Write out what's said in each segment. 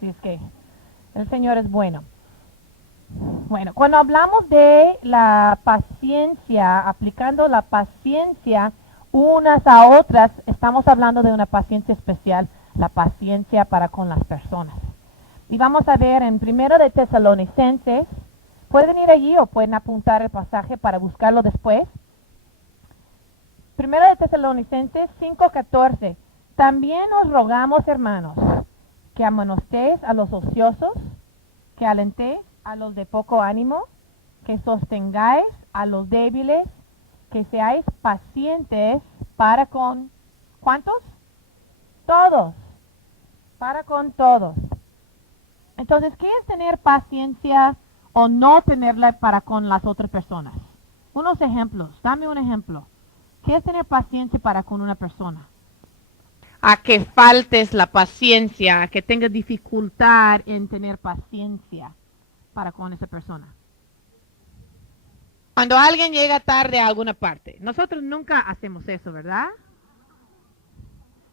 Si es que el Señor es bueno. Bueno, cuando hablamos de la paciencia, aplicando la paciencia unas a otras, estamos hablando de una paciencia especial, la paciencia para con las personas. Y vamos a ver en Primero de Tesalonicenses, pueden ir allí o pueden apuntar el pasaje para buscarlo después. Primero de Tesalonicenses 5:14. También os rogamos, hermanos, que amonestéis a los ociosos, que alentéis a los de poco ánimo, que sostengáis a los débiles, que seáis pacientes para con, ¿cuántos? Todos, para con todos. Entonces, ¿qué es tener paciencia o no tenerla para con las otras personas? Unos ejemplos, dame un ejemplo. ¿Qué es tener paciencia para con una persona? A que faltes la paciencia, a que tengas dificultad en tener paciencia para con esa persona. Cuando alguien llega tarde a alguna parte, nosotros nunca hacemos eso, ¿verdad?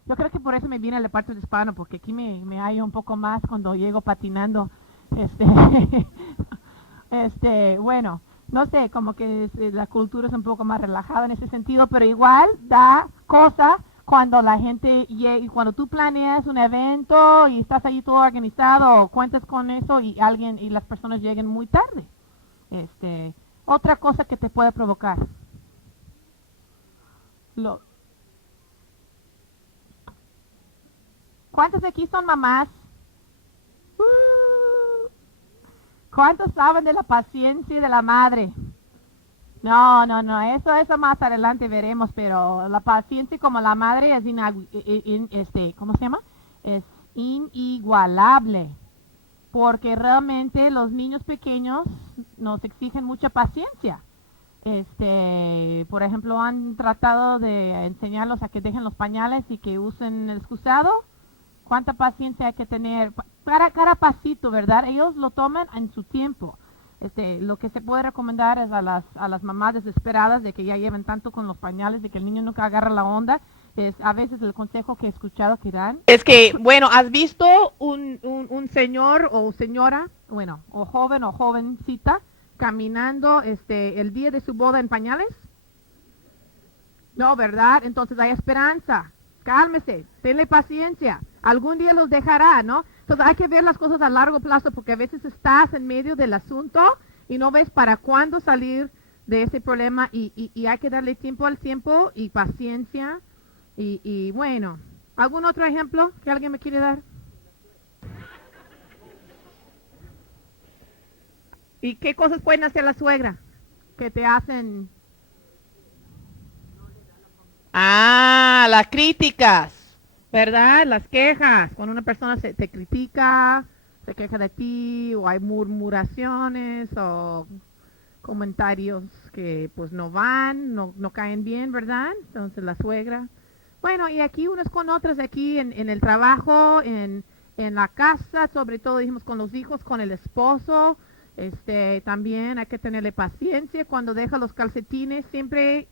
Yo creo que por eso me viene el departamento de hispano, porque aquí me hallo un poco más cuando llego patinando. Bueno, no sé, como que la cultura es un poco más relajada en ese sentido, pero igual da cosa cuando la gente llega, cuando tú planeas un evento y estás ahí todo organizado, cuentas con eso y alguien y las personas lleguen muy tarde. Otra cosa que te puede provocar. ¿Cuántos de aquí son mamás? ¿Cuántos saben de la paciencia de la madre? No, eso más adelante veremos, pero la paciencia como la madre es ¿cómo se llama? Es inigualable, porque realmente los niños pequeños nos exigen mucha paciencia. Por ejemplo, han tratado de enseñarlos a que dejen los pañales y que usen el excusado. ¿Cuánta paciencia hay que tener? Cada pasito, ¿verdad? Ellos lo toman en su tiempo. Lo que se puede recomendar es a las mamás desesperadas de que ya lleven tanto con los pañales, de que el niño nunca agarra la onda. A veces el consejo que he escuchado que dan es que, bueno, ¿has visto un señor o señora, bueno, o joven o jovencita caminando el día de su boda en pañales? No, ¿verdad? Entonces hay esperanza. Cálmese, tenle paciencia. Algún día los dejará, ¿no? Entonces hay que ver las cosas a largo plazo porque a veces estás en medio del asunto y no ves para cuándo salir de ese problema y hay que darle tiempo al tiempo y paciencia. Y bueno, ¿algún otro ejemplo que alguien me quiere dar? ¿Y qué cosas pueden hacer la suegra que te hacen? Las críticas, ¿verdad? Las quejas. Cuando una persona te critica, se queja de ti, o hay murmuraciones, o comentarios que pues no van, no caen bien, ¿verdad? Entonces la suegra. Bueno, y aquí unas con otras, aquí en el trabajo, en la casa, sobre todo dijimos con los hijos, con el esposo. También hay que tenerle paciencia cuando deja los calcetines siempre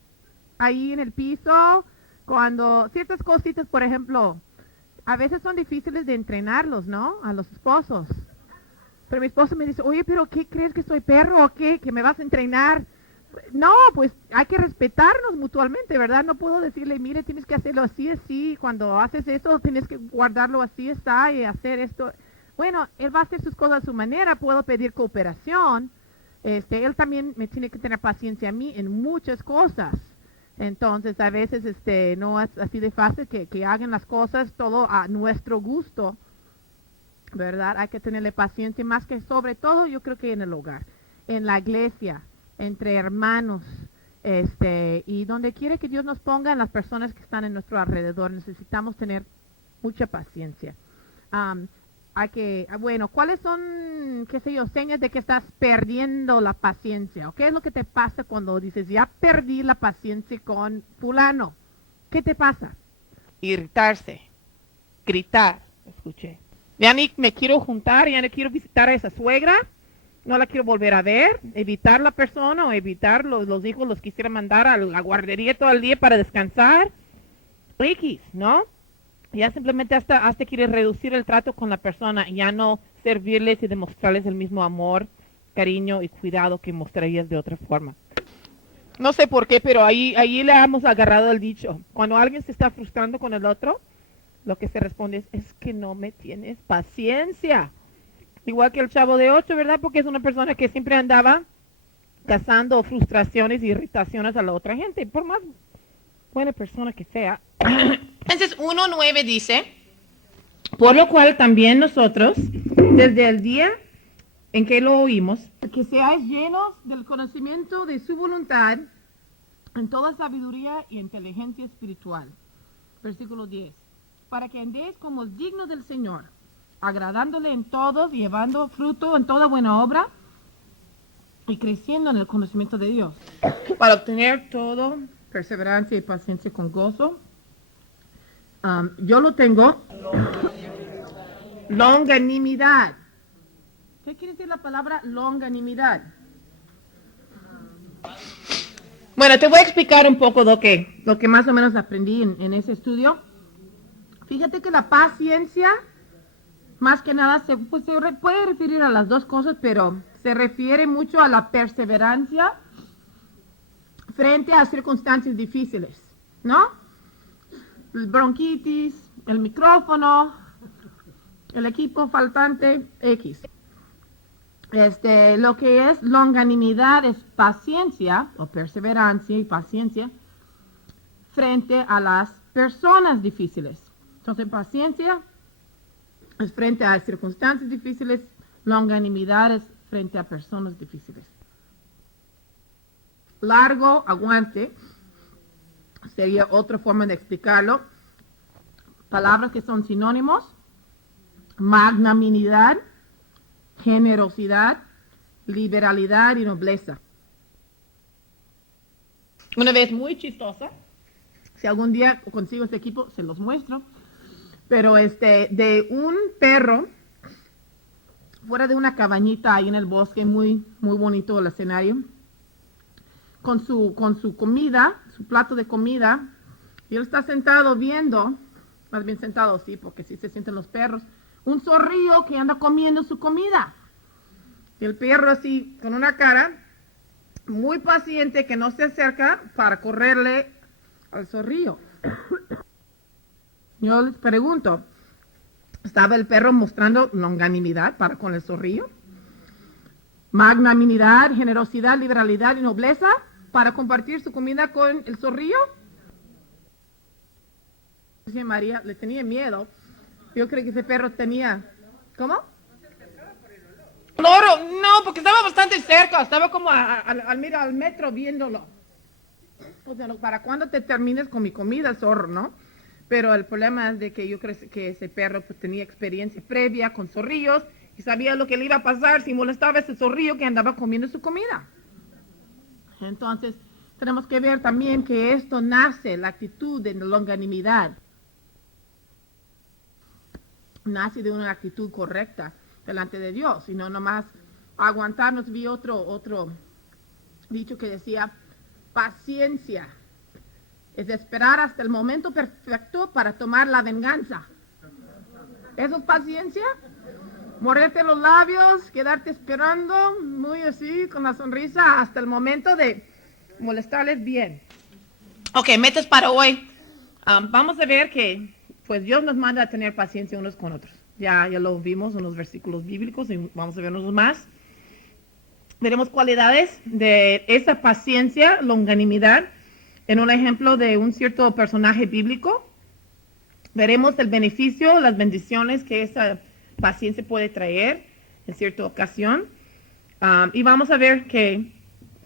ahí en el piso, cuando ciertas cositas, por ejemplo, a veces son difíciles de entrenarlos, ¿no? A los esposos. Pero mi esposo me dice, oye, pero ¿qué crees que soy perro o qué? ¿Que me vas a entrenar? No, pues hay que respetarnos mutuamente, ¿verdad? No puedo decirle, mire, tienes que hacerlo así, así. Cuando haces esto, tienes que guardarlo así, está, y hacer esto. Bueno, él va a hacer sus cosas a su manera, puedo pedir cooperación. Él también me tiene que tener paciencia a mí en muchas cosas. Entonces, a veces no es así de fácil que hagan las cosas todo a nuestro gusto, ¿verdad? Hay que tenerle paciencia más que sobre todo, yo creo que en el hogar, en la iglesia, entre hermanos, y donde quiere que Dios nos ponga en las personas que están en nuestro alrededor. Necesitamos tener mucha paciencia. Bueno, ¿cuáles son, qué sé yo, señas de que estás perdiendo la paciencia? ¿O qué es lo que te pasa cuando dices, ya perdí la paciencia con fulano? ¿Qué te pasa? Irritarse, gritar, escuché. Ya ni me quiero juntar, ya no quiero visitar a esa suegra, no la quiero volver a ver, evitar la persona o evitar los hijos, los quisiera mandar a la guardería todo el día para descansar. X, ¿no? Ya simplemente hasta quiere reducir el trato con la persona, ya no servirles y demostrarles el mismo amor, cariño y cuidado que mostrarías de otra forma. No sé por qué, pero ahí le hemos agarrado el dicho. Cuando alguien se está frustrando con el otro, lo que se responde es que no me tienes paciencia. Igual que el Chavo de 8, ¿verdad? Porque es una persona que siempre andaba causando frustraciones e irritaciones a la otra gente, por más buena persona que sea. Entonces 1.9 dice, por lo cual también nosotros, desde el día en que lo oímos, que seáis llenos del conocimiento de su voluntad en toda sabiduría y inteligencia espiritual. Versículo 10. Para que andéis como dignos del Señor, agradándole en todos, llevando fruto en toda buena obra y creciendo en el conocimiento de Dios, para obtener todo, perseverancia y paciencia con gozo. Yo lo tengo. Longanimidad. ¿Qué quiere decir la palabra longanimidad? Bueno, te voy a explicar un poco lo que más o menos aprendí en ese estudio. Fíjate que la paciencia, más que nada, se puede referir a las dos cosas, pero se refiere mucho a la perseverancia frente a circunstancias difíciles, ¿no? El bronquitis, el micrófono, el equipo faltante, X. Lo que es longanimidad es paciencia, o perseverancia y paciencia, frente a las personas difíciles. Entonces, paciencia es frente a circunstancias difíciles, longanimidad es frente a personas difíciles. Largo, aguante, sería otra forma de explicarlo. Palabras que son sinónimos: magnanimidad, generosidad, liberalidad y nobleza. Una vez muy chistosa, si algún día consigo este equipo, se los muestro, pero de un perro fuera de una cabañita ahí en el bosque, muy, muy bonito el escenario, con su comida, su plato de comida, y él está sentado viendo, más bien sentado, sí, porque sí se sienten los perros, un zorrillo que anda comiendo su comida. Y el perro así, con una cara muy paciente, que no se acerca para correrle al zorrillo. Yo les pregunto, ¿estaba el perro mostrando longanimidad para con el zorrillo? ¿Magnanimidad, generosidad, liberalidad y nobleza para compartir su comida con el zorrillo? Dice María, le tenía miedo. Yo creo que ese perro tenía... ¿Cómo? No, porque estaba bastante cerca, estaba como al metro viéndolo. O sea, ¿para cuándo te termines con mi comida, zorro, no? Pero el problema es de que yo creo que ese perro pues, tenía experiencia previa con zorrillos y sabía lo que le iba a pasar si molestaba a ese zorrillo que andaba comiendo su comida. Entonces, tenemos que ver también que esto nace, la actitud de longanimidad, nace de una actitud correcta delante de Dios, y no nomás aguantarnos. Vi otro dicho que decía, paciencia es esperar hasta el momento perfecto para tomar la venganza. ¿Eso es paciencia? Morderte los labios, quedarte esperando, muy así, con la sonrisa, hasta el momento de molestarles bien. Ok, metas para hoy. Vamos a ver que pues Dios nos manda a tener paciencia unos con otros. Ya lo vimos en los versículos bíblicos y vamos a vernos más. Veremos cualidades de esa paciencia, longanimidad, en un ejemplo de un cierto personaje bíblico. Veremos el beneficio, las bendiciones que esa paciencia puede traer en cierta ocasión. Y vamos a ver que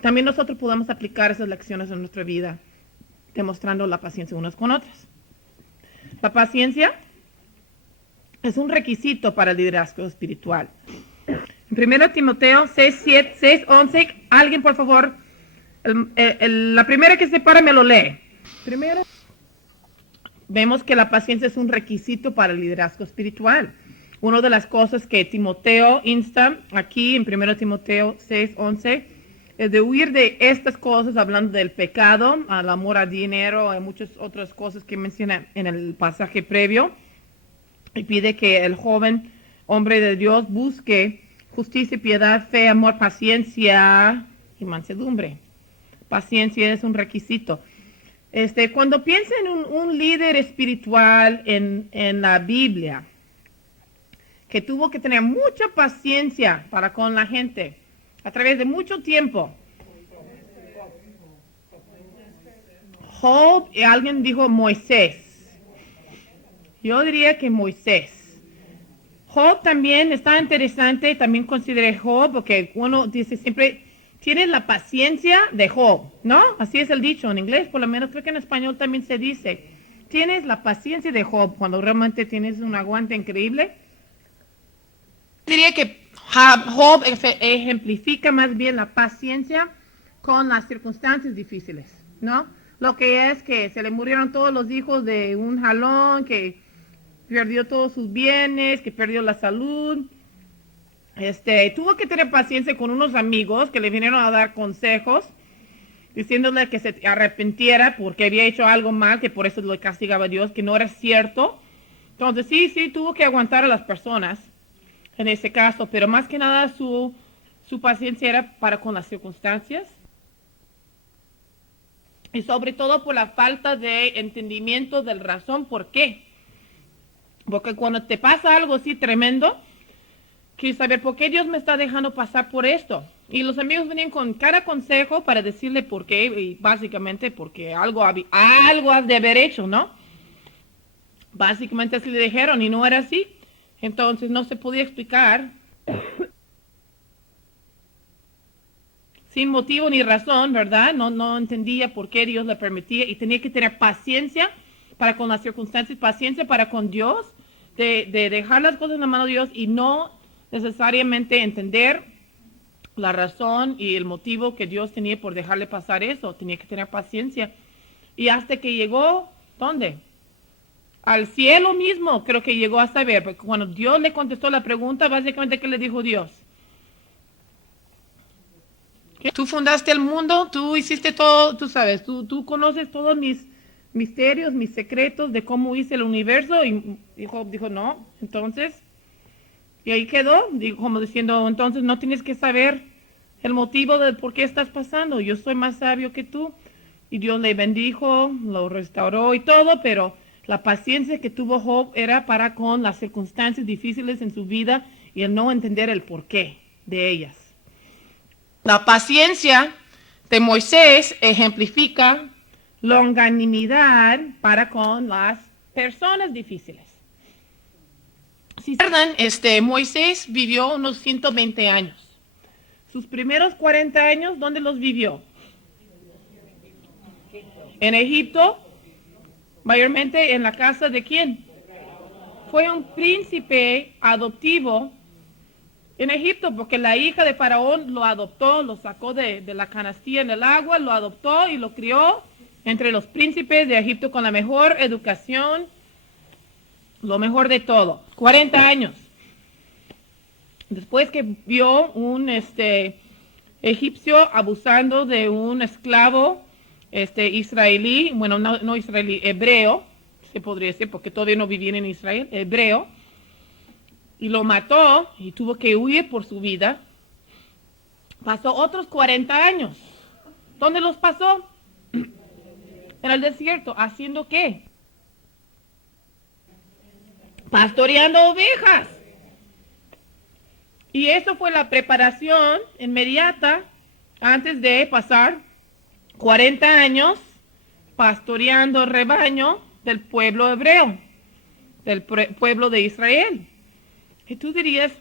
también nosotros podemos aplicar esas lecciones en nuestra vida, demostrando la paciencia unos con otros. La paciencia es un requisito para el liderazgo espiritual. En 1 Timoteo 6:11, alguien por favor, la primera que se para me lo lee. Primero, vemos que la paciencia es un requisito para el liderazgo espiritual. Una de las cosas que Timoteo insta aquí en 1 Timoteo 6:11 es de huir de estas cosas, hablando del pecado, al amor al dinero y muchas otras cosas que menciona en el pasaje previo. y pide que el joven hombre de Dios busque justicia, piedad, fe, amor, paciencia y mansedumbre. Paciencia es un requisito. Cuando piensa en un líder espiritual en la Biblia, que tuvo que tener mucha paciencia para con la gente a través de mucho tiempo. Job, y alguien dijo Moisés. Yo diría que Moisés. Job también está interesante, también consideré Job, porque uno dice siempre, tienes la paciencia de Job, ¿no? Así es el dicho en inglés, por lo menos creo que en español también se dice, tienes la paciencia de Job, cuando realmente tienes un aguante increíble. Diría que Job ejemplifica más bien la paciencia con las circunstancias difíciles, ¿no? Lo que es que se le murieron todos los hijos de un jalón, que perdió todos sus bienes, que perdió la salud. Tuvo que tener paciencia con unos amigos que le vinieron a dar consejos, diciéndole que se arrepintiera porque había hecho algo mal, que por eso lo castigaba a Dios, que no era cierto. Entonces sí, tuvo que aguantar a las personas en ese caso, pero más que nada su paciencia era para con las circunstancias y sobre todo por la falta de entendimiento de la razón por qué. Porque cuando te pasa algo así tremendo, quieres saber por qué Dios me está dejando pasar por esto. Y los amigos venían con cada consejo para decirle por qué, y básicamente porque algo has de haber hecho, ¿no? Básicamente así le dijeron y no era así. Entonces no se podía explicar sin motivo ni razón, ¿verdad? No entendía por qué Dios le permitía y tenía que tener paciencia para con las circunstancias, paciencia para con Dios, de dejar las cosas en la mano de Dios y no necesariamente entender la razón y el motivo que Dios tenía por dejarle pasar eso. Tenía que tener paciencia. Y hasta que llegó, ¿dónde? Al cielo mismo, creo que llegó a saber, porque cuando Dios le contestó la pregunta, básicamente, ¿qué le dijo Dios? ¿Qué? Tú fundaste el mundo, tú hiciste todo, tú sabes, tú conoces todos mis misterios, mis secretos de cómo hice el universo, y Job dijo, no, entonces, y ahí quedó, como diciendo, entonces no tienes que saber el motivo de por qué estás pasando, yo soy más sabio que tú, y Dios le bendijo, lo restauró y todo, pero la paciencia que tuvo Job era para con las circunstancias difíciles en su vida y el no entender el porqué de ellas. La paciencia de Moisés ejemplifica longanimidad para con las personas difíciles. Si se acuerdan, Moisés vivió unos 120 años. Sus primeros 40 años, ¿dónde los vivió? En Egipto. Mayormente en la casa de quién? Fue un príncipe adoptivo en Egipto, porque la hija de Faraón lo adoptó, lo sacó de la canastilla en el agua, lo adoptó y lo crió entre los príncipes de Egipto con la mejor educación, lo mejor de todo. 40 años. Después que vio un egipcio abusando de un esclavo israelí, bueno, no israelí, hebreo, se podría decir, porque todavía no vivían en Israel, hebreo, y lo mató y tuvo que huir por su vida. Pasó otros 40 años. ¿Dónde los pasó? En el desierto. ¿Haciendo qué? Pastoreando ovejas. Y eso fue la preparación inmediata antes de pasar 40 años pastoreando el rebaño del pueblo hebreo, del pueblo de Israel. Y tú dirías,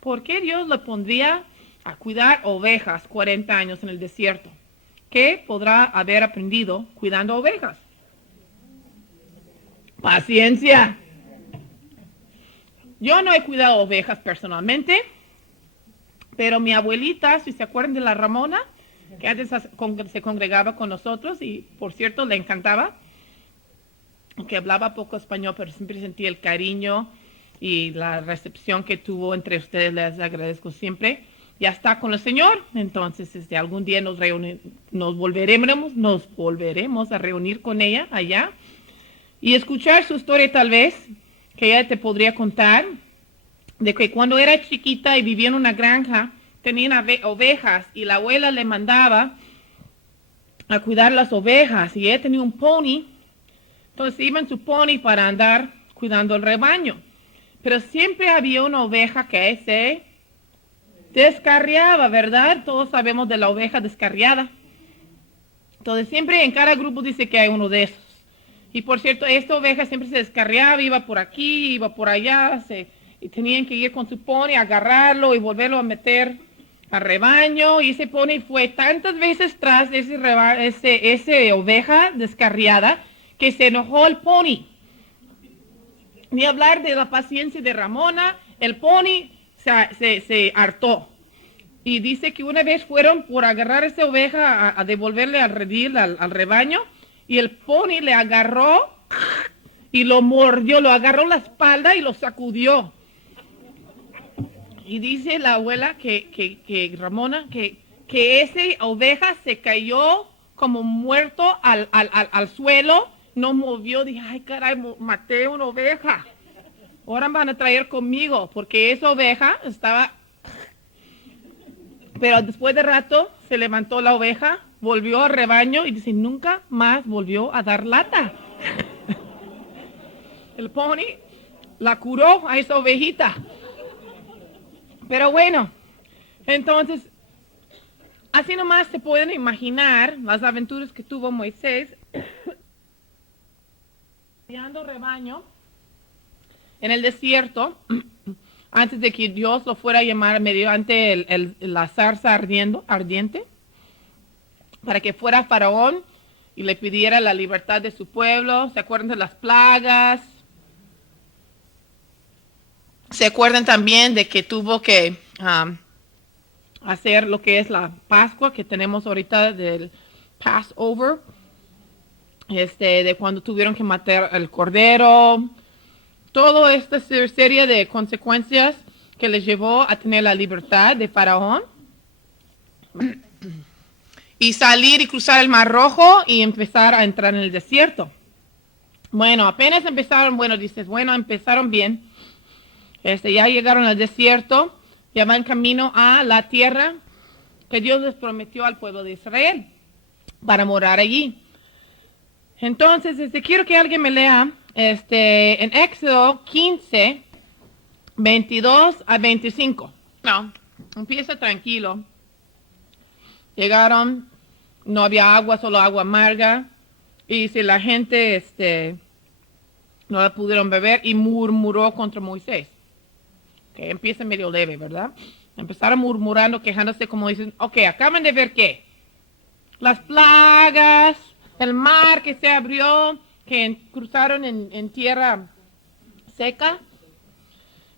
¿por qué Dios le pondría a cuidar ovejas 40 años en el desierto? ¿Qué podrá haber aprendido cuidando ovejas? Paciencia. Yo no he cuidado ovejas personalmente, pero mi abuelita, si se acuerdan de la Ramona, que antes se congregaba con nosotros y, por cierto, le encantaba, que hablaba poco español, pero siempre sentí el cariño y la recepción que tuvo entre ustedes. Les agradezco siempre. Ya está con el Señor, entonces algún día nos volveremos a reunir con ella allá y escuchar su historia tal vez, que ella te podría contar, de que cuando era chiquita y vivía en una granja, tenían ovejas y la abuela le mandaba a cuidar las ovejas y ella tenía un pony, entonces iba en su pony para andar cuidando el rebaño. Pero siempre había una oveja que se descarriaba, ¿verdad? Todos sabemos de la oveja descarriada. Entonces siempre en cada grupo dice que hay uno de esos. Y por cierto, esta oveja siempre se descarriaba, iba por aquí, iba por allá, y tenían que ir con su pony, agarrarlo y volverlo a meter al rebaño. Y ese pony fue tantas veces tras de ese oveja descarriada que se enojó el pony. Ni hablar de la paciencia de Ramona, el pony se hartó. Y dice que una vez fueron por agarrar esa oveja a devolverle al redil, al rebaño, y el pony le agarró y lo mordió, lo agarró la espalda y lo sacudió. Y dice la abuela que Ramona, que esa oveja se cayó como muerto al suelo, no movió, dije, ay caray, maté una oveja. Ahora van a traer conmigo, porque esa oveja estaba... Pero después de rato se levantó la oveja, volvió al rebaño y dice, nunca más volvió a dar lata. El pony la curó a esa ovejita. Pero bueno, entonces, así nomás se pueden imaginar las aventuras que tuvo Moisés guiando rebaño en el desierto, antes de que Dios lo fuera a llamar mediante la zarza ardiente, para que fuera Faraón y le pidiera la libertad de su pueblo. ¿Se acuerdan de las plagas? ¿Se acuerdan también de que tuvo que hacer lo que es la Pascua que tenemos ahorita del Passover? De cuando tuvieron que matar al cordero. Toda esta serie de consecuencias que les llevó a tener la libertad de Faraón. Y salir y cruzar el Mar Rojo y empezar a entrar en el desierto. Bueno, apenas empezaron, empezaron bien. Ya llegaron al desierto, ya van camino a la tierra que Dios les prometió al pueblo de Israel para morar allí. Entonces, quiero que alguien me lea en Éxodo 15, 22 a 25. No, empieza tranquilo. Llegaron, no había agua, solo agua amarga. Y si la gente no la pudieron beber y murmuró contra Moisés. Que empieza medio leve, ¿verdad? Empezaron murmurando, quejándose, como dicen, ok, acaban de ver qué. Las plagas, el mar que se abrió, que cruzaron en tierra seca.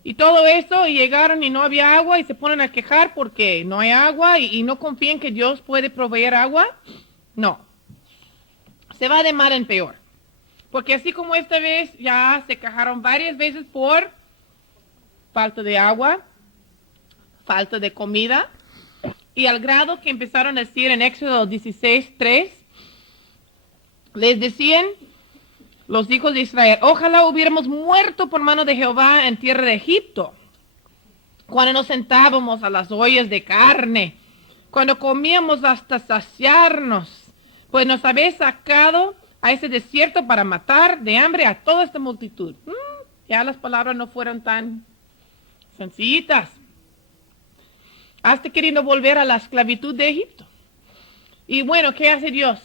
Y todo eso, y llegaron y no había agua y se ponen a quejar porque no hay agua y no confían que Dios puede proveer agua. No. Se va de mal en peor. Porque así como esta vez ya se quejaron varias veces por falta de agua, falta de comida, y al grado que empezaron a decir en Éxodo 16:3, les decían los hijos de Israel, ojalá hubiéramos muerto por mano de Jehová en tierra de Egipto, cuando nos sentábamos a las ollas de carne, cuando comíamos hasta saciarnos, pues nos habéis sacado a ese desierto para matar de hambre a toda esta multitud. Ya las palabras no fueron tan sencillitas. Hasta queriendo volver a la esclavitud de Egipto. Y bueno, ¿qué hace Dios?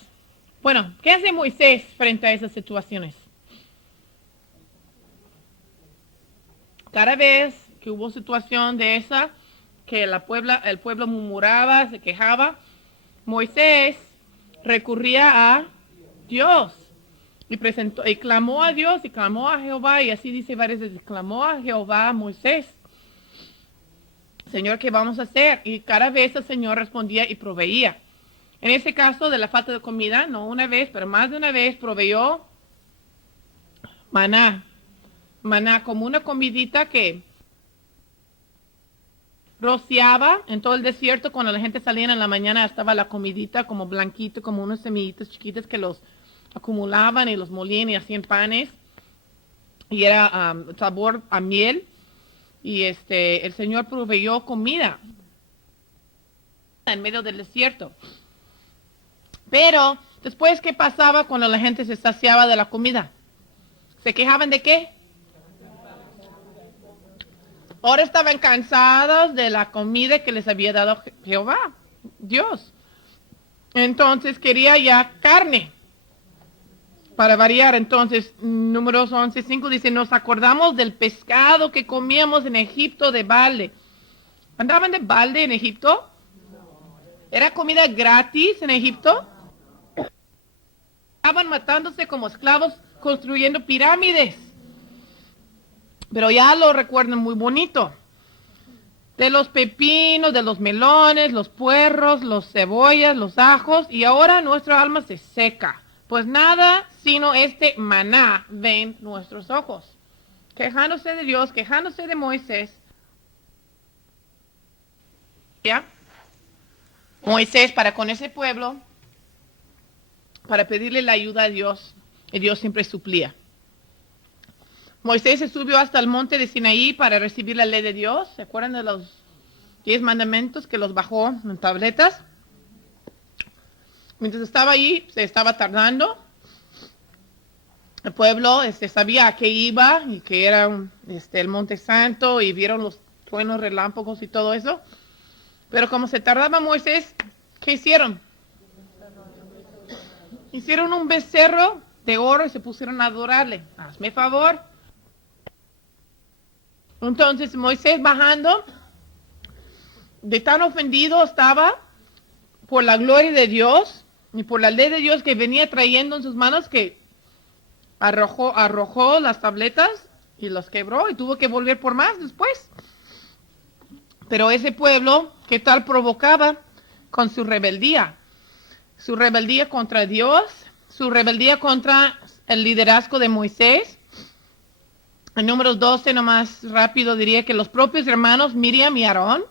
Bueno, ¿qué hace Moisés frente a esas situaciones? Cada vez que hubo situación de esa, que el pueblo murmuraba, se quejaba, Moisés recurría a Dios y clamó a Dios y clamó a Jehová, y así dice varias veces, clamó a Jehová a Moisés. Señor, ¿qué vamos a hacer? Y cada vez el Señor respondía y proveía. En ese caso de la falta de comida, no una vez, pero más de una vez proveyó maná. Maná como una comidita que rociaba en todo el desierto. Cuando la gente salía en la mañana estaba la comidita como blanquito, como unas semillitas chiquitas que los acumulaban y los molían y hacían panes. y era sabor a miel, y el Señor proveyó comida en medio del desierto. Pero después, ¿qué pasaba cuando la gente se saciaba de la comida? ¿Se quejaban de qué? Ahora estaban cansados de la comida que les había dado Jehová, Dios. Entonces quería ya carne. Para variar, entonces, Números 11:5 dice, nos acordamos del pescado que comíamos en Egipto de balde. ¿Andaban de balde en Egipto? ¿Era comida gratis en Egipto? Estaban matándose como esclavos construyendo pirámides. Pero ya lo recuerdan muy bonito. De los pepinos, de los melones, los puerros, los cebollas, los ajos, y ahora nuestra alma se seca. Pues nada, sino este maná ven nuestros ojos. Quejándose de Dios, quejándose de Moisés. ¿Ya? Moisés para con ese pueblo, para pedirle la ayuda a Dios, y Dios siempre suplía. Moisés se subió hasta el monte de Sinaí para recibir la ley de Dios. ¿Se acuerdan de los 10 mandamientos que los bajó en tabletas? Mientras estaba ahí, se estaba tardando. El pueblo sabía a qué iba y que era el Monte Santo, y vieron los truenos, relámpagos y todo eso. Pero como se tardaba Moisés, ¿qué hicieron? Hicieron un becerro de oro y se pusieron a adorarle. Hazme favor. Entonces Moisés bajando, de tan ofendido estaba por la gloria de Dios y por la ley de Dios que venía trayendo en sus manos, que arrojó las tabletas y las quebró y tuvo que volver por más después. Pero ese pueblo, ¿qué tal provocaba con su rebeldía? Su rebeldía contra Dios, su rebeldía contra el liderazgo de Moisés. En Números 12, nomás rápido diría que los propios hermanos Miriam y Aarón,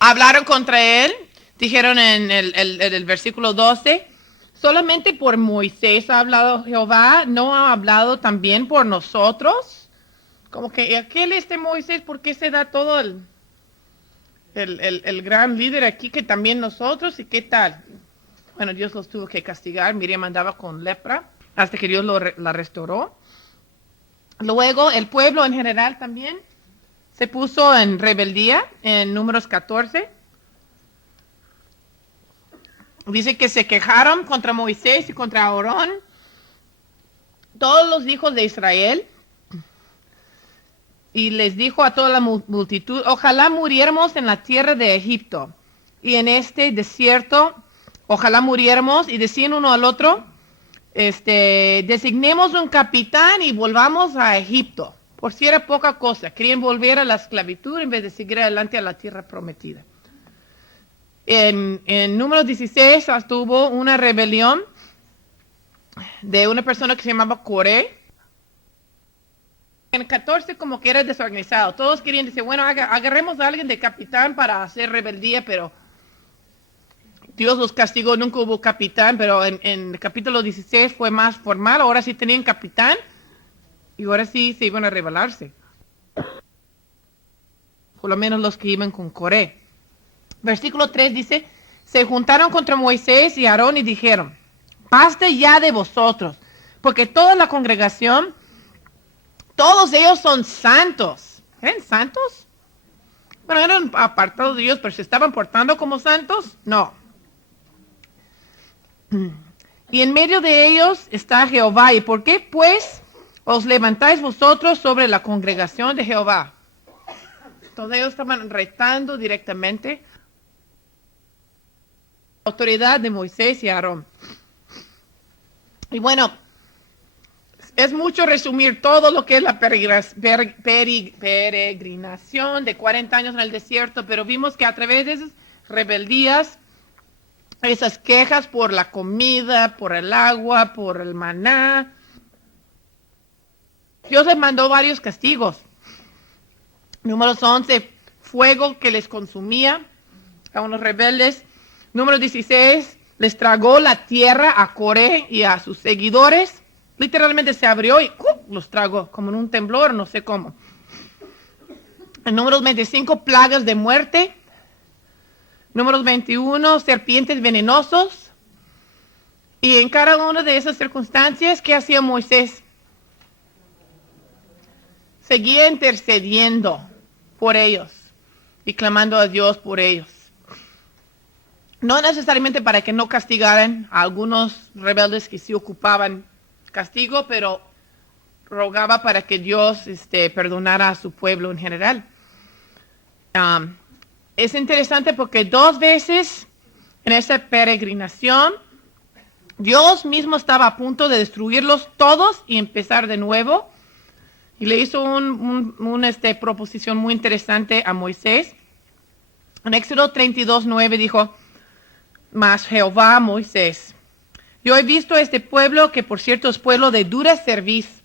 hablaron contra él. Dijeron en el versículo 12, solamente por Moisés ha hablado Jehová, ¿no ha hablado también por nosotros? Como que aquel Moisés, ¿por qué se da todo el gran líder aquí, que también nosotros? ¿Y qué tal? Bueno, Dios los tuvo que castigar. Miriam andaba con lepra hasta que Dios la restauró. Luego el pueblo en general también se puso en rebeldía en Números 14. Dice que se quejaron contra Moisés y contra Aarón, todos los hijos de Israel, y les dijo a toda la multitud, ojalá muriéramos en la tierra de Egipto y en este desierto, ojalá muriéramos. Y decían uno al otro, designemos un capitán y volvamos a Egipto. Por si era poca cosa, querían volver a la esclavitud en vez de seguir adelante a la tierra prometida. En Números 16 hubo una rebelión de una persona que se llamaba Coré. En 14 como que era desorganizado. Todos querían decir, bueno, agarremos a alguien de capitán para hacer rebeldía, pero Dios los castigó, nunca hubo capitán. Pero en el capítulo 16 fue más formal, ahora sí tenían capitán y ahora sí se iban a rebelarse. Por lo menos los que iban con Coré. Versículo 3 dice, se juntaron contra Moisés y Aarón y dijeron, basta ya de vosotros, porque toda la congregación, todos ellos son santos. ¿Eran santos? Bueno, eran apartados de Dios, pero ¿se estaban portando como santos? No. Y en medio de ellos está Jehová. ¿Y por qué pues os levantáis vosotros sobre la congregación de Jehová? Todos ellos estaban retando directamente la autoridad de Moisés y Aarón. Y bueno, es mucho resumir todo lo que es la peregrinación de 40 años en el desierto, pero vimos que a través de esas rebeldías, esas quejas por la comida, por el agua, por el maná, Dios les mandó varios castigos. Números 11, fuego que les consumía a unos rebeldes. Número 16, les tragó la tierra a Coré y a sus seguidores. Literalmente se abrió y los tragó, como en un temblor, no sé cómo. En Números 25, plagas de muerte. Números 21, serpientes venenosos. Y en cada una de esas circunstancias, ¿qué hacía Moisés? Seguía intercediendo por ellos y clamando a Dios por ellos. No necesariamente para que no castigaran a algunos rebeldes que sí ocupaban castigo, pero rogaba para que Dios perdonara a su pueblo en general. Es interesante porque 2 veces en esa peregrinación, Dios mismo estaba a punto de destruirlos todos y empezar de nuevo. Y le hizo una proposición muy interesante a Moisés. En Éxodo 32:9 dijo, mas Jehová a Moisés, yo he visto a este pueblo que por cierto es pueblo de dura cerviz.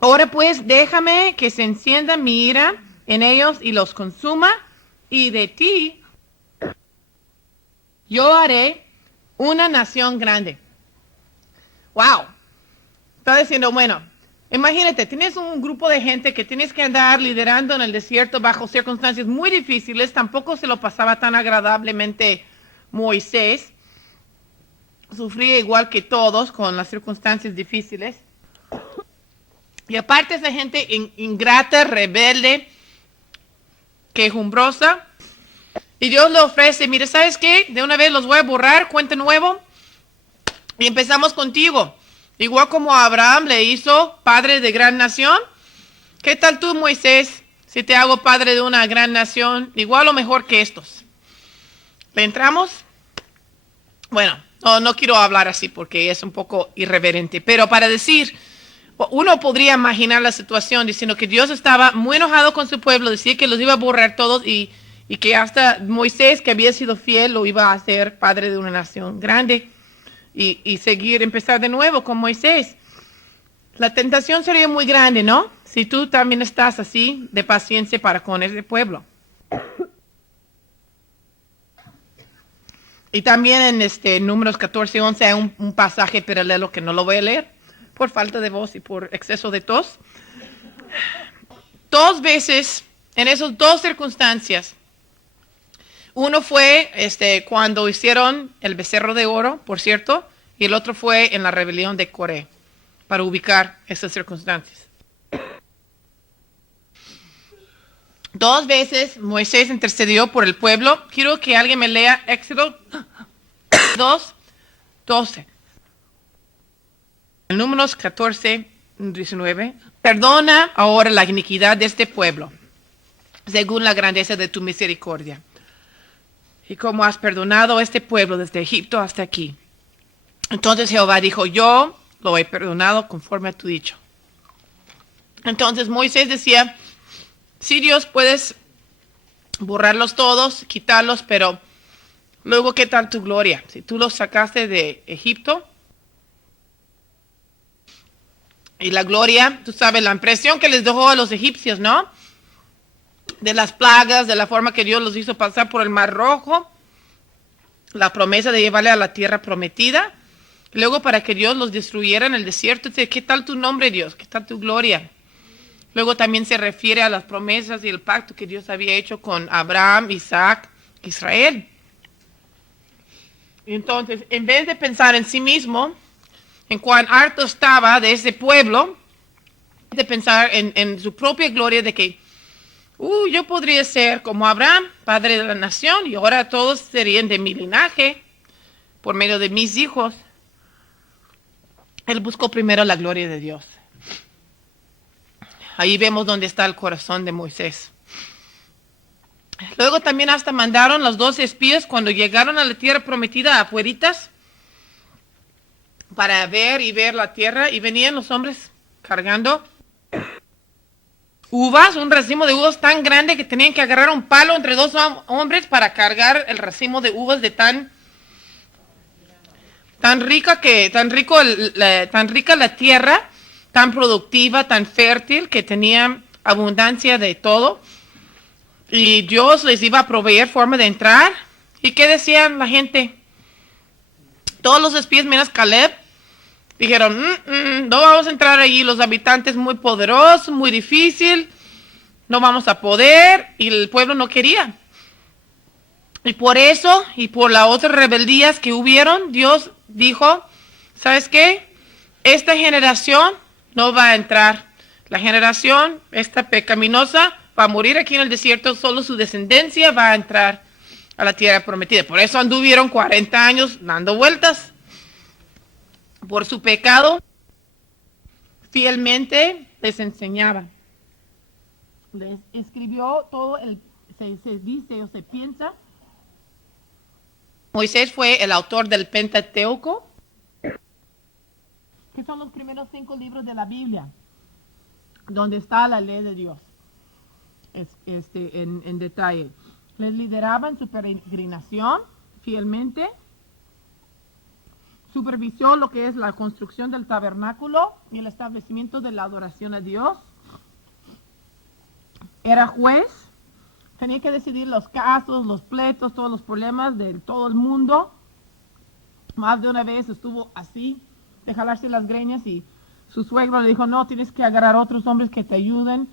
Ahora pues déjame que se encienda mi ira en ellos y los consuma, y de ti yo haré una nación grande. Wow. Está diciendo, bueno, imagínate, tienes un grupo de gente que tienes que andar liderando en el desierto bajo circunstancias muy difíciles. Tampoco se lo pasaba tan agradablemente Moisés. Sufría igual que todos con las circunstancias difíciles. Y aparte esa gente ingrata, rebelde, quejumbrosa. Y Dios le ofrece, mire, ¿sabes qué? De una vez los voy a borrar, cuenta nuevo. Y empezamos contigo. Igual como Abraham le hizo padre de gran nación. ¿Qué tal tú, Moisés, si te hago padre de una gran nación? Igual o mejor que estos. ¿Le entramos? Bueno, no quiero hablar así porque es un poco irreverente. Pero para decir, uno podría imaginar la situación diciendo que Dios estaba muy enojado con su pueblo, decía que los iba a borrar todos y que hasta Moisés, que había sido fiel, lo iba a hacer padre de una nación grande. Y empezar de nuevo con Moisés. La tentación sería muy grande, ¿no? Si tú también estás así de paciencia para con ese pueblo. Y también en Números 14:11 hay un pasaje paralelo que no lo voy a leer por falta de voz y por exceso de tos. 2 veces, en esas 2 circunstancias, uno fue cuando hicieron el becerro de oro, por cierto, y el otro fue en la rebelión de Coré, para ubicar esas circunstancias. 2 veces Moisés intercedió por el pueblo. Quiero que alguien me lea Éxodo 2:12. En Números 14:19. Perdona ahora la iniquidad de este pueblo, según la grandeza de tu misericordia. Y como has perdonado a este pueblo desde Egipto hasta aquí. Entonces Jehová dijo, yo lo he perdonado conforme a tu dicho. Entonces Moisés decía, sí, Dios, puedes borrarlos todos, quitarlos, pero luego, ¿qué tal tu gloria? Si tú los sacaste de Egipto, y la gloria, tú sabes, la impresión que les dejó a los egipcios, ¿no? De las plagas, de la forma que Dios los hizo pasar por el Mar Rojo, la promesa de llevarle a la tierra prometida, luego para que Dios los destruyera en el desierto. ¿Qué tal tu nombre, Dios? ¿Qué tal tu gloria? Luego también se refiere a las promesas y el pacto que Dios había hecho con Abraham, Isaac, Israel. Entonces, en vez de pensar en sí mismo, en cuán harto estaba de ese pueblo, de pensar en su propia gloria de que yo podría ser como Abraham, padre de la nación, y ahora todos serían de mi linaje, por medio de mis hijos. Él buscó primero la gloria de Dios. Ahí vemos dónde está el corazón de Moisés. Luego también hasta mandaron los 12 espías cuando llegaron a la tierra prometida afueritas para ver la tierra, y venían los hombres cargando uvas, un racimo de uvas tan grande que tenían que agarrar un palo entre 2 hombres para cargar el racimo de uvas de tan rica la tierra, tan productiva, tan fértil, que tenía abundancia de todo. Y Dios les iba a proveer forma de entrar. ¿Y qué decían la gente? Todos los espías menos Caleb dijeron, no vamos a entrar allí, los habitantes muy poderosos, muy difícil, no vamos a poder, y el pueblo no quería. Y por eso, y por las otras rebeldías que hubieron, Dios dijo, ¿sabes qué? Esta generación no va a entrar. La generación, esta pecaminosa, va a morir aquí en el desierto, solo su descendencia va a entrar a la tierra prometida. Por eso anduvieron 40 años dando vueltas. Por su pecado, fielmente les enseñaba. Les escribió todo se dice o se piensa. Moisés fue el autor del Pentateuco, que son los primeros 5 libros de la Biblia, donde está la ley de Dios, en detalle. Les lideraba en su peregrinación fielmente, supervisó lo que es la construcción del tabernáculo y el establecimiento de la adoración a Dios. Era juez, tenía que decidir los casos, los pleitos, todos los problemas de todo el mundo. Más de una vez estuvo así, de jalarse las greñas, y su suegro le dijo, no, tienes que agarrar a otros hombres que te ayuden.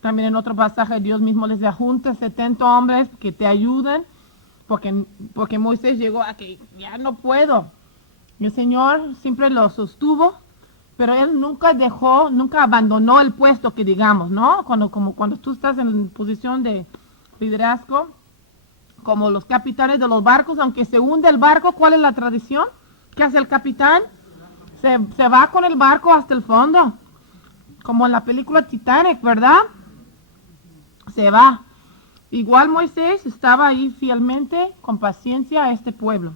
También en otro pasaje Dios mismo les junta 70 hombres que te ayuden, porque Moisés llegó a que ya no puedo. Y el Señor siempre lo sostuvo, pero él nunca abandonó el puesto, que digamos, ¿no? Cuando tú estás en posición de liderazgo, como los capitanes de los barcos, aunque se hunde el barco, ¿cuál es la tradición? ¿Qué hace el capitán? Se va con el barco hasta el fondo, como en la película Titanic, ¿verdad? Se va. Igual Moisés estaba ahí fielmente, con paciencia, a este pueblo.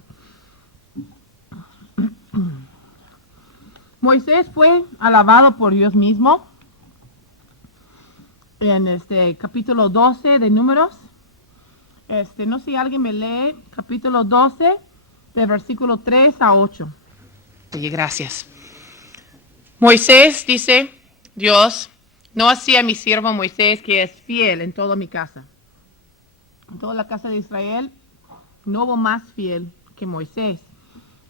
Moisés fue alabado por Dios mismo en este capítulo 12 de Números. No sé si alguien me lee capítulo 12, de versículo 3 a 8. Sí, gracias. Moisés dice, Dios, no así a mi siervo Moisés, que es fiel en toda mi casa. En toda la casa de Israel no hubo más fiel que Moisés.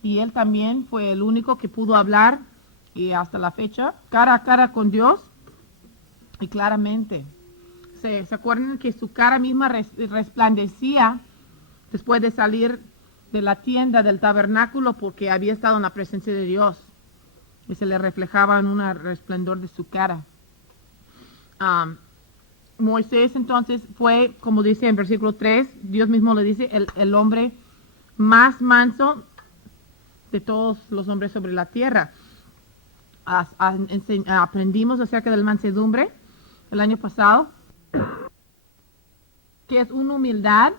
Y él también fue el único que pudo hablar, y hasta la fecha, cara a cara con Dios, y claramente. ¿Se acuerdan que su cara misma resplandecía después de salir de la tienda del tabernáculo, porque había estado en la presencia de Dios? Y se le reflejaba en un resplandor de su cara. Moisés entonces fue, como dice en versículo 3, Dios mismo le dice, el hombre más manso de todos los hombres sobre la tierra. Aprendimos acerca del mansedumbre el año pasado, que es una humildad,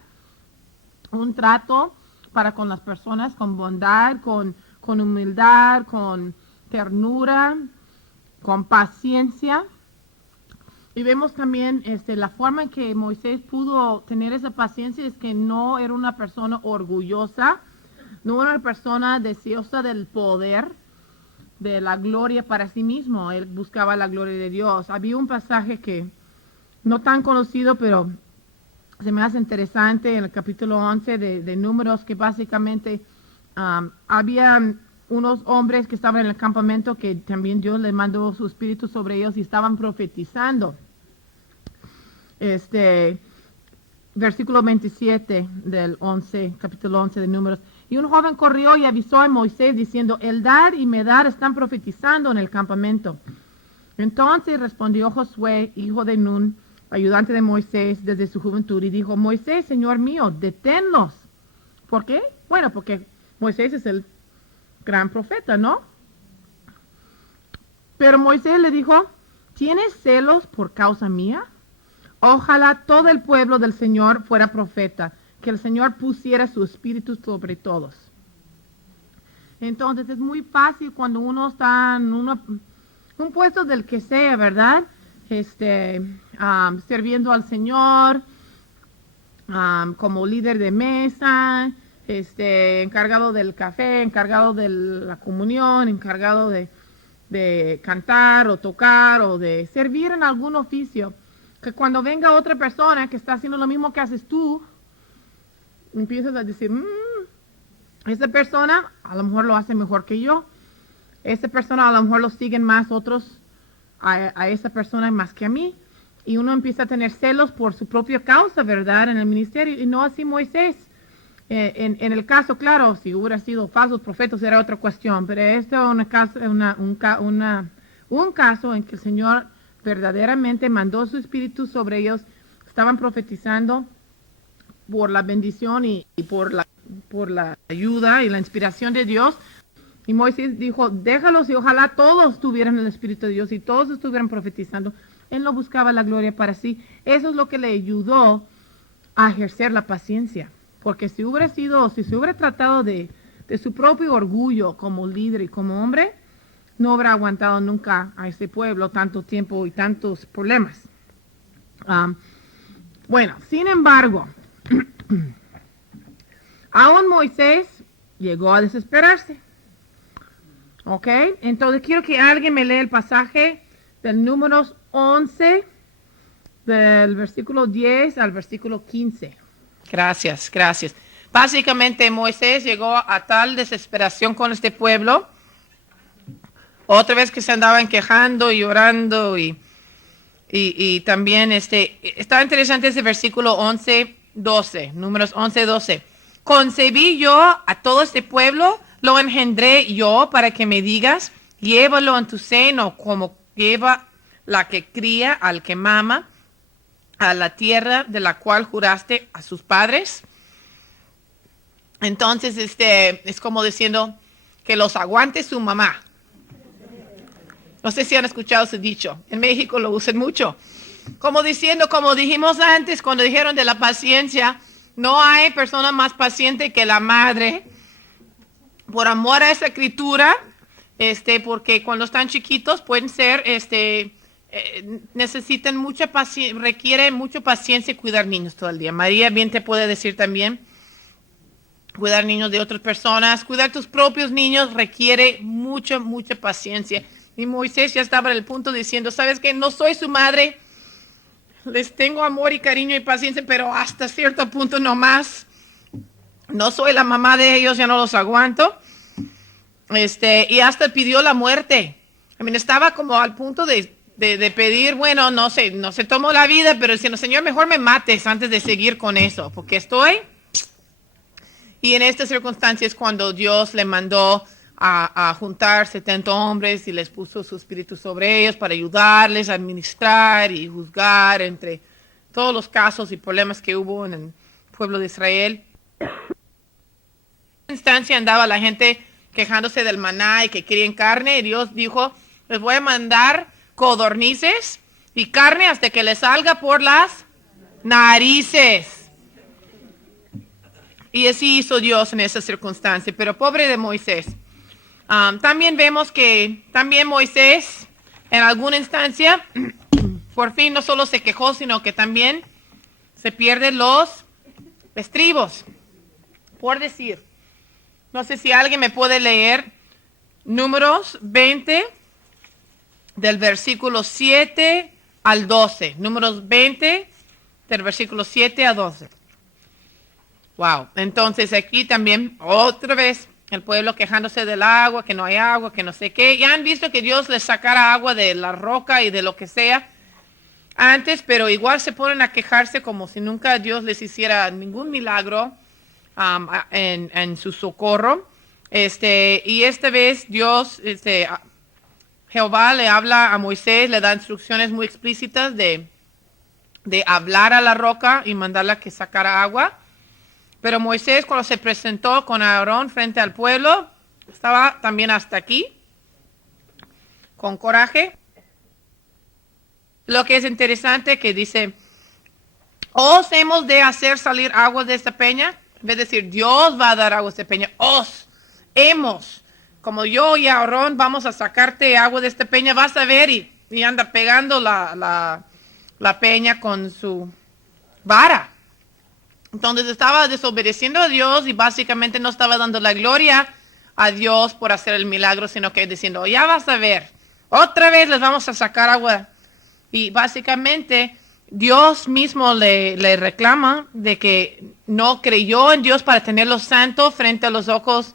un trato para con las personas, con bondad, con humildad, con ternura, con paciencia. Y vemos también la forma en que Moisés pudo tener esa paciencia, es que no era una persona orgullosa, no era una persona deseosa del poder, de la gloria para sí mismo. Él buscaba la gloria de Dios. Había un pasaje que no tan conocido, pero se me hace interesante, en el capítulo 11 de Números, que básicamente había unos hombres que estaban en el campamento, que también Dios les mandó su espíritu sobre ellos, y estaban profetizando. Versículo 27 del 11, capítulo 11 de Números. Y un joven corrió y avisó a Moisés diciendo, Eldad y Medad están profetizando en el campamento. Entonces respondió Josué, hijo de Nun, ayudante de Moisés desde su juventud, y dijo, Moisés, Señor mío, deténlos. ¿Por qué? Bueno, porque Moisés es el gran profeta, ¿no? Pero Moisés le dijo, ¿tienes celos por causa mía? Ojalá todo el pueblo del Señor fuera profeta, que el Señor pusiera su espíritu sobre todos. Entonces es muy fácil cuando uno está en un puesto del que sea, ¿verdad? Sirviendo al Señor, como líder de mesa, encargado del café, encargado de la comunión, encargado de cantar o tocar o de servir en algún oficio. Que cuando venga otra persona que está haciendo lo mismo que haces tú, empiezas a decir, esa persona a lo mejor lo hace mejor que yo. Esa persona a lo mejor lo siguen más otros a esa persona más que a mí. Y uno empieza a tener celos por su propia causa, ¿verdad? En el ministerio. Y no así Moisés. En el caso, claro, si hubiera sido falsos profetas era otra cuestión. Pero esto es un caso en que el Señor verdaderamente mandó su espíritu sobre ellos. Estaban profetizando por la bendición y por la ayuda y la inspiración de Dios. Y Moisés dijo, déjalos y ojalá todos tuvieran el Espíritu de Dios y todos estuvieran profetizando. Él no buscaba la gloria para sí. Eso es lo que le ayudó a ejercer la paciencia. Porque si se hubiera tratado de su propio orgullo como líder y como hombre, no habrá aguantado nunca a ese pueblo tanto tiempo y tantos problemas. Bueno, sin embargo, aún Moisés llegó a desesperarse. ¿Ok? Entonces quiero que alguien me lea el pasaje del Números 11, del versículo 10 al versículo 15. Gracias. Básicamente Moisés llegó a tal desesperación con este pueblo, otra vez que se andaban quejando y llorando y también estaba interesante ese versículo 11:12, Números 11:12. Concebí yo a todo este pueblo, lo engendré yo para que me digas, llévalo en tu seno como lleva la que cría al que mama a la tierra de la cual juraste a sus padres. Entonces, es como diciendo que los aguante su mamá. No sé si han escuchado ese dicho. En México lo usan mucho. Como diciendo, como dijimos antes, cuando dijeron de la paciencia, no hay persona más paciente que la madre. Por amor a esa escritura, porque cuando están chiquitos pueden ser, necesitan mucha paciencia, requiere mucha paciencia cuidar niños todo el día. María bien te puede decir también, cuidar niños de otras personas, cuidar tus propios niños requiere mucha paciencia. Y Moisés ya estaba en el punto diciendo, ¿sabes qué? No soy su madre, les tengo amor y cariño y paciencia, pero hasta cierto punto no más. No soy la mamá de ellos, ya no los aguanto. Y hasta pidió la muerte. Estaba como al punto de pedir, bueno, no se tomó la vida, pero diciendo, Señor, mejor me mates antes de seguir con eso, porque estoy. Y en estas circunstancias cuando Dios le mandó a juntar 70 hombres y les puso su espíritu sobre ellos para ayudarles a administrar y juzgar entre todos los casos y problemas que hubo en el pueblo de Israel. En esta instancia andaba la gente quejándose del maná y que querían carne, y Dios dijo, les voy a mandar codornices y carne hasta que les salga por las narices. Y así hizo Dios en esa circunstancia, pero pobre de Moisés. También vemos que también Moisés en alguna instancia por fin no solo se quejó, sino que también se pierden los estribos. Por decir, no sé si alguien me puede leer Números 20 del versículo 7 al 12. Números 20 del versículo 7 a 12. Wow. Entonces aquí también otra vez el pueblo quejándose del agua, que no hay agua, que no sé qué. Ya han visto que Dios les sacara agua de la roca y de lo que sea antes, pero igual se ponen a quejarse como si nunca Dios les hiciera ningún milagro en su socorro. Y esta vez Dios, Jehová le habla a Moisés, le da instrucciones muy explícitas de hablar a la roca y mandarla que sacara agua. Pero Moisés, cuando se presentó con Aarón frente al pueblo, estaba también hasta aquí, con coraje. Lo que es interesante que dice, os hemos de hacer salir agua de esta peña. En vez de decir, Dios va a dar agua de esta peña, os hemos. Como yo y Aarón vamos a sacarte agua de esta peña, vas a ver y anda pegando la peña con su vara. Entonces estaba desobedeciendo a Dios y básicamente no estaba dando la gloria a Dios por hacer el milagro, sino que diciendo, ya vas a ver, otra vez les vamos a sacar agua. Y básicamente Dios mismo le reclama de que no creyó en Dios para tenerlo santo frente a los ojos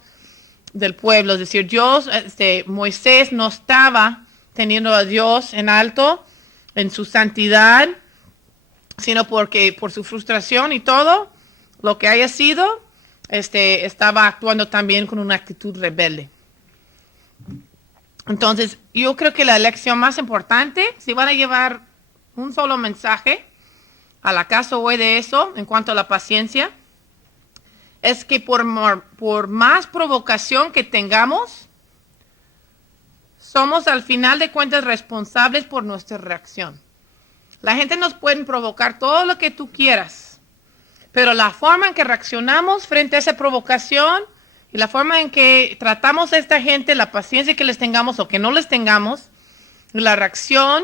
del pueblo. Es decir, Moisés no estaba teniendo a Dios en alto en su santidad, sino porque por su frustración y todo lo que haya sido, estaba actuando también con una actitud rebelde. Entonces, yo creo que la lección más importante, si van a llevar un solo mensaje a la casa hoy de eso, en cuanto a la paciencia, es que por más provocación que tengamos, somos al final de cuentas responsables por nuestra reacción. La gente nos puede provocar todo lo que tú quieras, pero la forma en que reaccionamos frente a esa provocación y la forma en que tratamos a esta gente, la paciencia que les tengamos o que no les tengamos, la reacción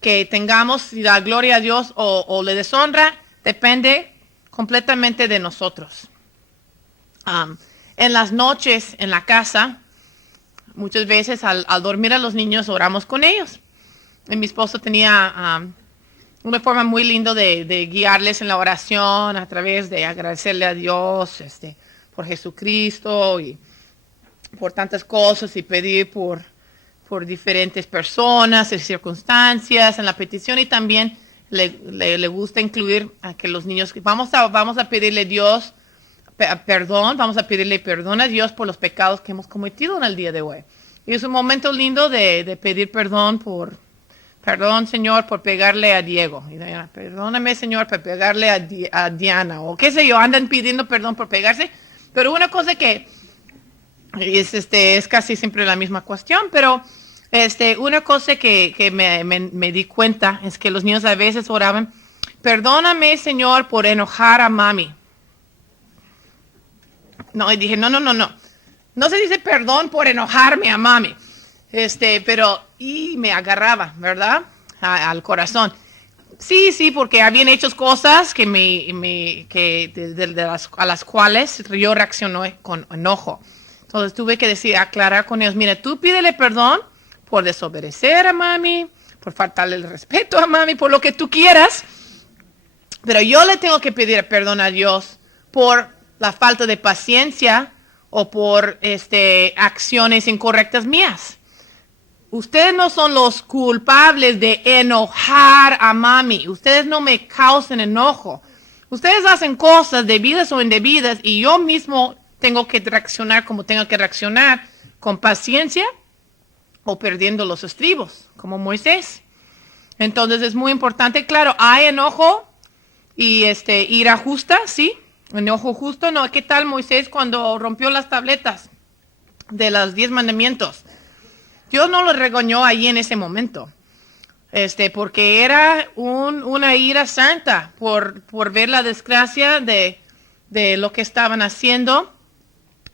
que tengamos, si da gloria a Dios o le deshonra, depende completamente de nosotros. En las noches en la casa, muchas veces al dormir a los niños oramos con ellos. Y mi esposo tenía una forma muy linda de guiarles en la oración a través de agradecerle a Dios por Jesucristo y por tantas cosas y pedir por diferentes personas y circunstancias en la petición, y también le gusta incluir a que los niños, vamos a pedirle a Dios perdón, vamos a pedirle perdón a Dios por los pecados que hemos cometido en el día de hoy. Y es un momento lindo de pedir perdón Señor, por pegarle a Diego. Y perdóname, Señor, por pegarle a Diana. O qué sé yo, andan pidiendo perdón por pegarse. Pero una cosa que es casi siempre la misma cuestión, pero una cosa que me di cuenta es que los niños a veces oraban, perdóname, Señor, por enojar a mami. No, y dije, no. No se dice perdón por enojarme a mami. Pero, y me agarraba, ¿verdad? Al corazón. Sí, porque habían hecho cosas a las cuales yo reaccioné con enojo. Entonces tuve que aclarar con ellos, mira, tú pídele perdón por desobedecer a mami, por faltarle el respeto a mami, por lo que tú quieras, pero yo le tengo que pedir perdón a Dios por la falta de paciencia o por acciones incorrectas mías. Ustedes no son los culpables de enojar a mami. Ustedes no me causan enojo. Ustedes hacen cosas debidas o indebidas y yo mismo tengo que reaccionar como tengo que reaccionar, con paciencia o perdiendo los estribos, como Moisés. Entonces es muy importante, claro, hay enojo y ira justa, sí, enojo justo. No, ¿qué tal Moisés cuando rompió las tabletas de los 10 mandamientos? Dios no lo regañó ahí en ese momento, porque era una ira santa por ver la desgracia de lo que estaban haciendo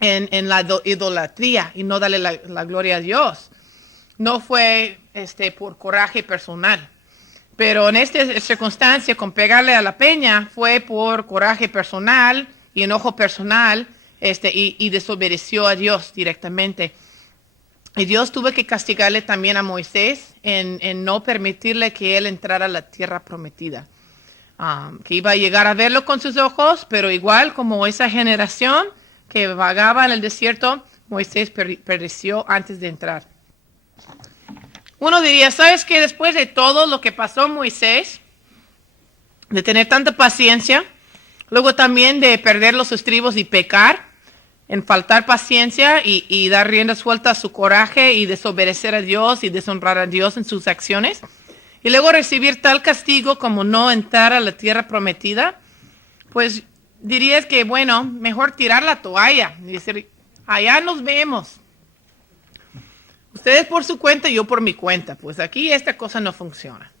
en la idolatría y no darle la gloria a Dios. No fue por coraje personal, pero en esta circunstancia con pegarle a la peña fue por coraje personal y enojo personal, y desobedeció a Dios directamente. Y Dios tuvo que castigarle también a Moisés en no permitirle que él entrara a la tierra prometida. Que iba a llegar a verlo con sus ojos, pero igual como esa generación que vagaba en el desierto, Moisés pereció antes de entrar. Uno diría, ¿sabes qué? Después de todo lo que pasó Moisés, de tener tanta paciencia, luego también de perder los estribos y pecar, en faltar paciencia y dar rienda suelta a su coraje y desobedecer a Dios y deshonrar a Dios en sus acciones, y luego recibir tal castigo como no entrar a la tierra prometida, pues dirías que, bueno, mejor tirar la toalla y decir, allá nos vemos. Ustedes por su cuenta, yo por mi cuenta. Pues aquí esta cosa no funciona.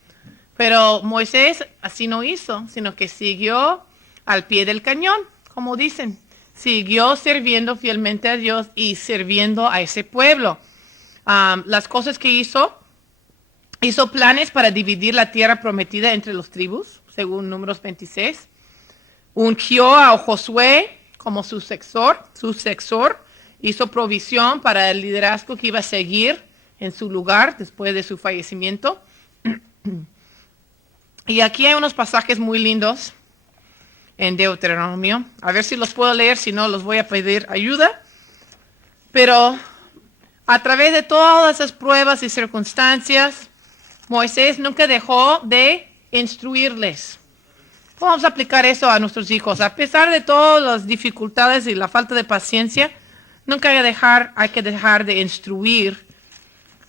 Pero Moisés así no hizo, sino que siguió al pie del cañón, como dicen. Siguió sirviendo fielmente a Dios y sirviendo a ese pueblo. Las cosas que hizo planes para dividir la tierra prometida entre los tribus, según Números 26. Ungió a Josué como sucesor, hizo provisión para el liderazgo que iba a seguir en su lugar después de su fallecimiento. Y aquí hay unos pasajes muy lindos en Deuteronomio. A ver si los puedo leer, si no los voy a pedir ayuda. Pero a través de todas esas pruebas y circunstancias, Moisés nunca dejó de instruirles. Vamos a aplicar eso a nuestros hijos. A pesar de todas las dificultades y la falta de paciencia, nunca hay que dejar de instruir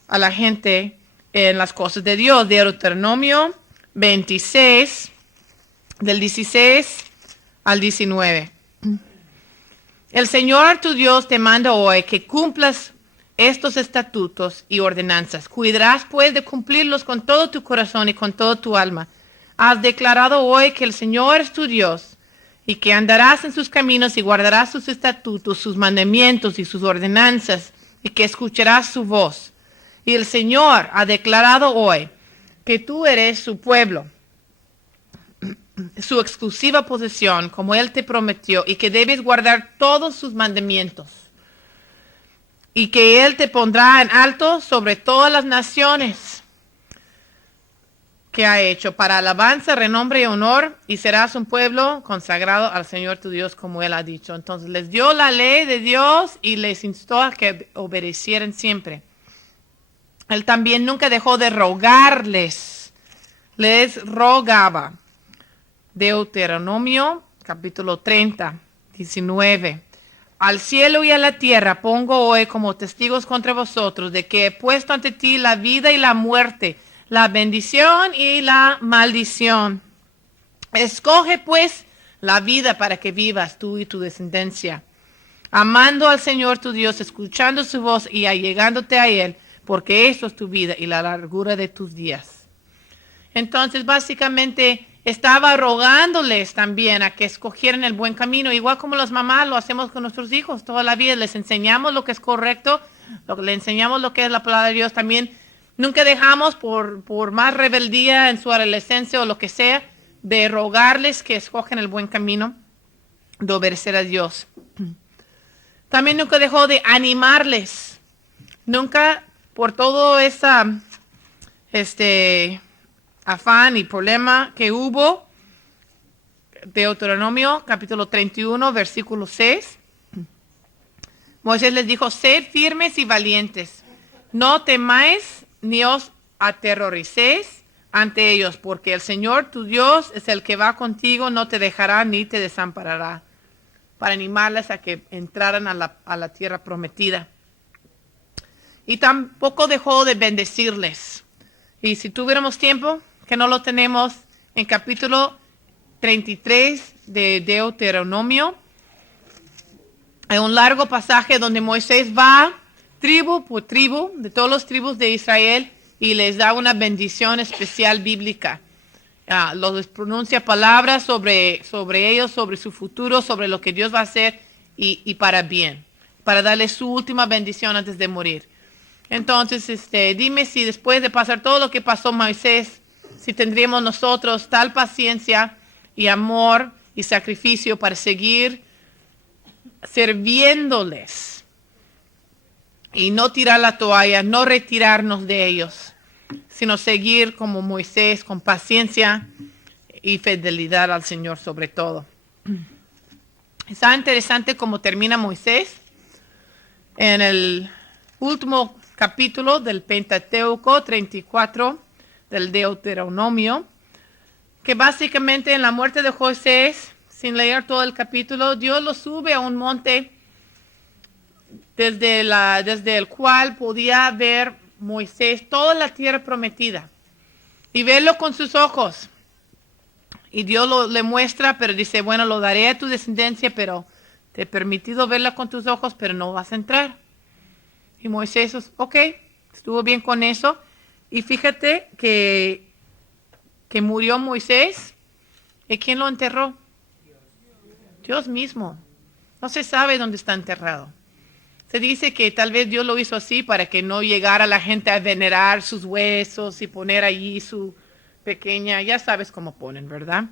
a la gente en las cosas de Dios. Deuteronomio 26, del 16 al 19. El Señor tu Dios te manda hoy que cumplas estos estatutos y ordenanzas. Cuidarás pues de cumplirlos con todo tu corazón y con toda tu alma. Has declarado hoy que el Señor es tu Dios y que andarás en sus caminos y guardarás sus estatutos, sus mandamientos y sus ordenanzas y que escucharás su voz. Y el Señor ha declarado hoy que tú eres su pueblo, su exclusiva posesión, como Él te prometió, y que debes guardar todos sus mandamientos. Y que Él te pondrá en alto sobre todas las naciones que ha hecho, para alabanza, renombre y honor, y serás un pueblo consagrado al Señor tu Dios, como Él ha dicho. Entonces les dio la ley de Dios y les instó a que obedecieran siempre. Él también nunca dejó de rogarles, les rogaba. Deuteronomio, capítulo 30, 19. Al cielo y a la tierra pongo hoy como testigos contra vosotros de que he puesto ante ti la vida y la muerte, la bendición y la maldición. Escoge pues la vida para que vivas tú y tu descendencia, amando al Señor tu Dios, escuchando su voz y allegándote a Él, porque eso es tu vida y la largura de tus días. Entonces, básicamente, estaba rogándoles también a que escogieran el buen camino, igual como las mamás lo hacemos con nuestros hijos toda la vida. Les enseñamos lo que es correcto, le enseñamos lo que es la palabra de Dios. También nunca dejamos por más rebeldía en su adolescencia o lo que sea, de rogarles que escogen el buen camino, de obedecer a Dios. También nunca dejó de animarles. Nunca, por todo esa afán y problema que hubo, Deuteronomio capítulo 31, versículo 6, Moisés les dijo: sed firmes y valientes, no temáis ni os aterroricéis ante ellos, porque el Señor tu Dios es el que va contigo, no te dejará ni te desamparará, para animarles a que entraran a la tierra prometida. Y tampoco dejó de bendecirles. Y si tuviéramos tiempo, que no lo tenemos, en capítulo 33 de Deuteronomio, hay un largo pasaje donde Moisés va tribu por tribu, de todas las tribus de Israel, y les da una bendición especial bíblica. Les pronuncia palabras sobre ellos, sobre su futuro, sobre lo que Dios va a hacer, y para bien, para darles su última bendición antes de morir. Entonces, dime si después de pasar todo lo que pasó Moisés, si tendríamos nosotros tal paciencia y amor y sacrificio para seguir sirviéndoles y no tirar la toalla, no retirarnos de ellos, sino seguir como Moisés con paciencia y fidelidad al Señor sobre todo. Está interesante cómo termina Moisés en el último capítulo del Pentateuco 34 del Deuteronomio, que básicamente en la muerte de Moisés, sin leer todo el capítulo, Dios lo sube a un monte desde el cual podía ver Moisés toda la tierra prometida y verlo con sus ojos. Y Dios le muestra, pero dice: bueno, lo daré a tu descendencia, pero te he permitido verla con tus ojos, pero no vas a entrar. Y Moisés, ok, estuvo bien con eso. Y fíjate que murió Moisés. ¿Y quién lo enterró? Dios mismo. No se sabe dónde está enterrado. Se dice que tal vez Dios lo hizo así para que no llegara la gente a venerar sus huesos y poner allí su pequeña, ya sabes cómo ponen, ¿verdad?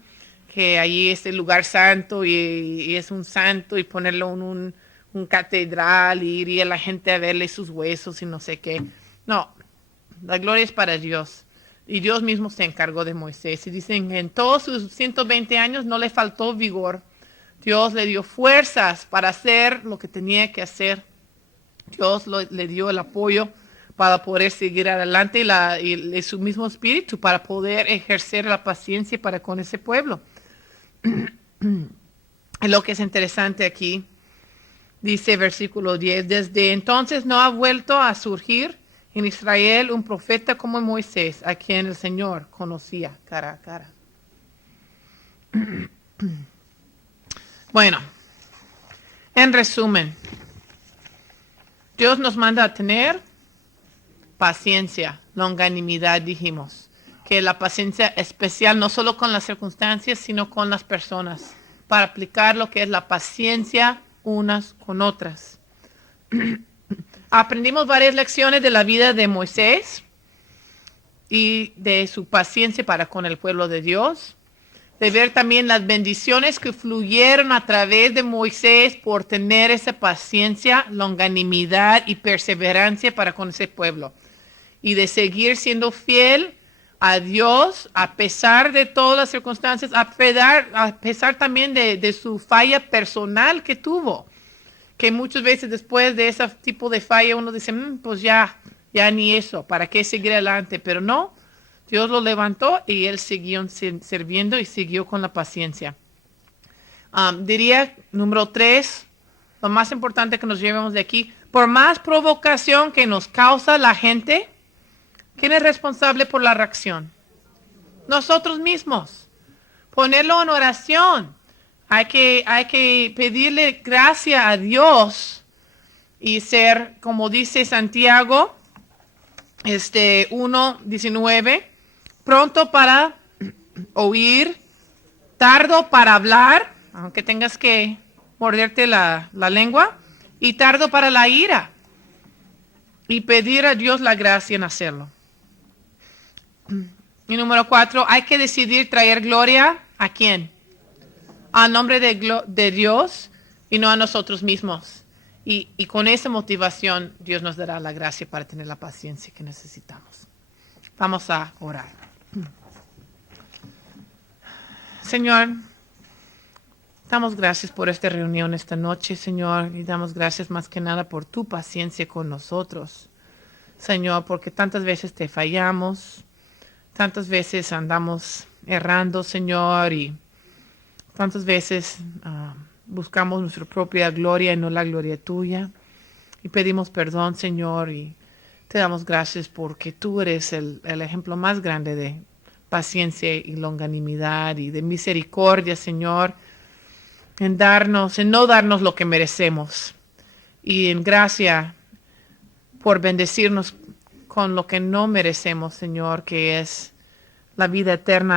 Que allí es el lugar santo y es un santo, y ponerlo en un catedral y iría la gente a verle sus huesos y no sé qué. No, la gloria es para Dios. Y Dios mismo se encargó de Moisés. Y dicen que en todos sus 120 años no le faltó vigor. Dios le dio fuerzas para hacer lo que tenía que hacer. Dios le dio el apoyo para poder seguir adelante y su mismo espíritu para poder ejercer la paciencia para con ese pueblo. Lo que es interesante aquí, dice versículo 10, desde entonces no ha vuelto a surgir en Israel un profeta como Moisés, a quien el Señor conocía cara a cara. Bueno, en resumen, Dios nos manda a tener paciencia, longanimidad, dijimos. Que la paciencia especial no solo con las circunstancias, sino con las personas, para aplicar lo que es la paciencia unas con otras. Aprendimos varias lecciones de la vida de Moisés y de su paciencia para con el pueblo de Dios. De ver también las bendiciones que fluyeron a través de Moisés por tener esa paciencia, longanimidad y perseverancia para con ese pueblo. Y de seguir siendo fiel a Dios a pesar de todas las circunstancias, a pesar también de su falla personal que tuvo. Que muchas veces después de ese tipo de falla uno dice, pues ya ni eso, ¿para qué seguir adelante? Pero no, Dios lo levantó y él siguió sirviendo y siguió con la paciencia. Diría, número 3, lo más importante que nos llevemos de aquí, por más provocación que nos causa la gente, ¿quién es responsable por la reacción? Nosotros mismos. Ponerlo en oración. Hay que pedirle gracia a Dios y ser, como dice Santiago, 1:19, pronto para oír, tardo para hablar, aunque tengas que morderte la lengua, y tardo para la ira. Y pedir a Dios la gracia en hacerlo. Y número 4, hay que decidir traer gloria ¿a quién? Al nombre de Dios y no a nosotros mismos. Y con esa motivación Dios nos dará la gracia para tener la paciencia que necesitamos. Vamos a orar. Señor, damos gracias por esta reunión esta noche, Señor, y damos gracias más que nada por tu paciencia con nosotros, Señor, porque tantas veces te fallamos, tantas veces andamos errando, Señor, y tantas veces buscamos nuestra propia gloria y no la gloria tuya. Y pedimos perdón, Señor, y te damos gracias porque tú eres el ejemplo más grande de paciencia y longanimidad y de misericordia, Señor, en no darnos lo que merecemos. Y en gracia por bendecirnos con lo que no merecemos, Señor, que es la vida eterna